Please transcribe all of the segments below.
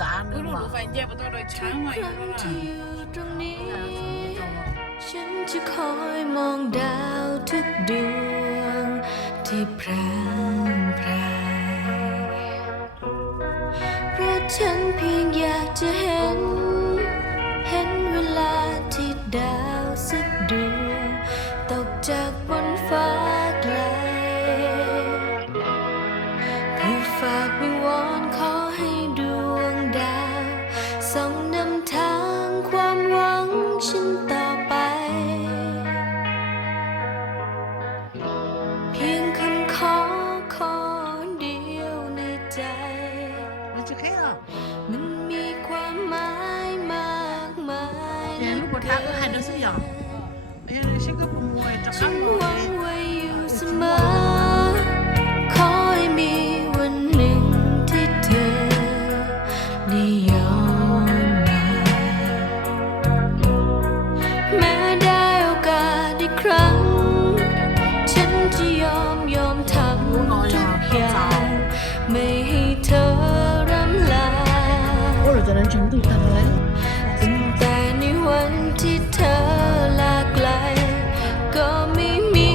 จานนึง รู้ มา ดูไฟแย่ประตูโดยช้างใหม่ก็ล่ะ ฉันจะคอยมองดาวทุกดวงที่พร่างพรายเพราะฉันเพียงอยากจะเห็นเวลาที่ดาวสักดวงตกจากบนฟ้าไกลเพื่อฝากวิงวอนขอให้ดวงดาวส่องนำทางความหวังฉันต่อไปเพียงคำขอเดียวในใจมันจะแค่อ่ะ มันมีความหมายมากมาย เนี่ยลูกบอลทักก็หันดูสิอย่างเอ้ยชื่อก็มวยจะ ฉั ข้าม น ม ห ว วั ย งไว้อยู่เสมอขอให้มีวันหนึ่งที่เธอได้ย้อนมาแม้ได้โอกาสอีกครั้งฉันจะยอมทำทุกอย่างไม่ให้เธอรำลา โอ้เราจะนั้นฉันดูทันเลย ตั้งแต่ในวันที่เธอลาไกลก็ไม่มี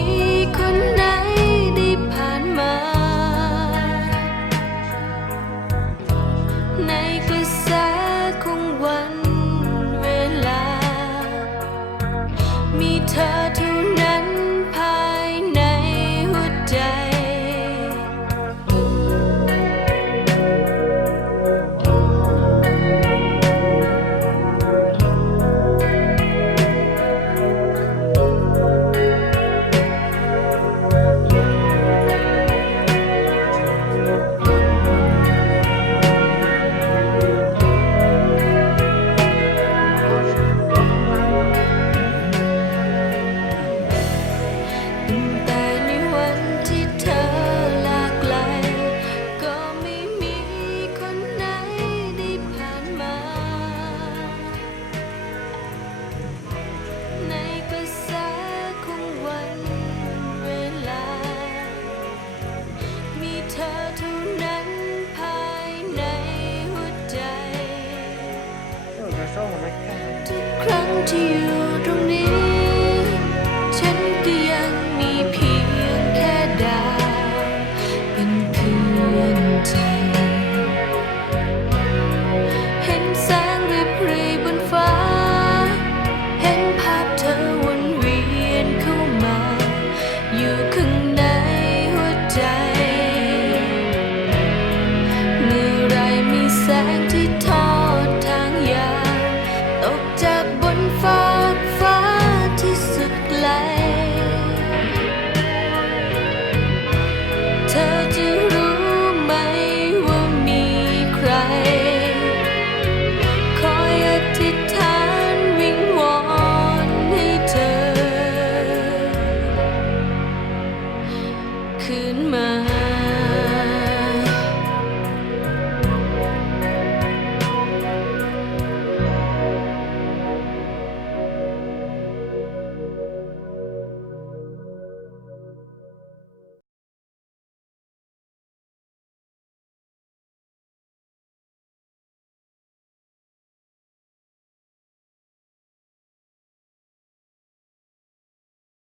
คนไหนได้ผ่านมาในกระแสของวันเวลามีเธอเท่านั้นภายในหัวใจตั้งแต่ในวันที่เธอลาไกลก็ไม่มีคนไหนได้ผ่านมาในกระแสของวันเวลามีเธอเท่านั้นภายในหัวใจ เราจะโซ่มาได้แค่ ทุกครั้งที่อยู่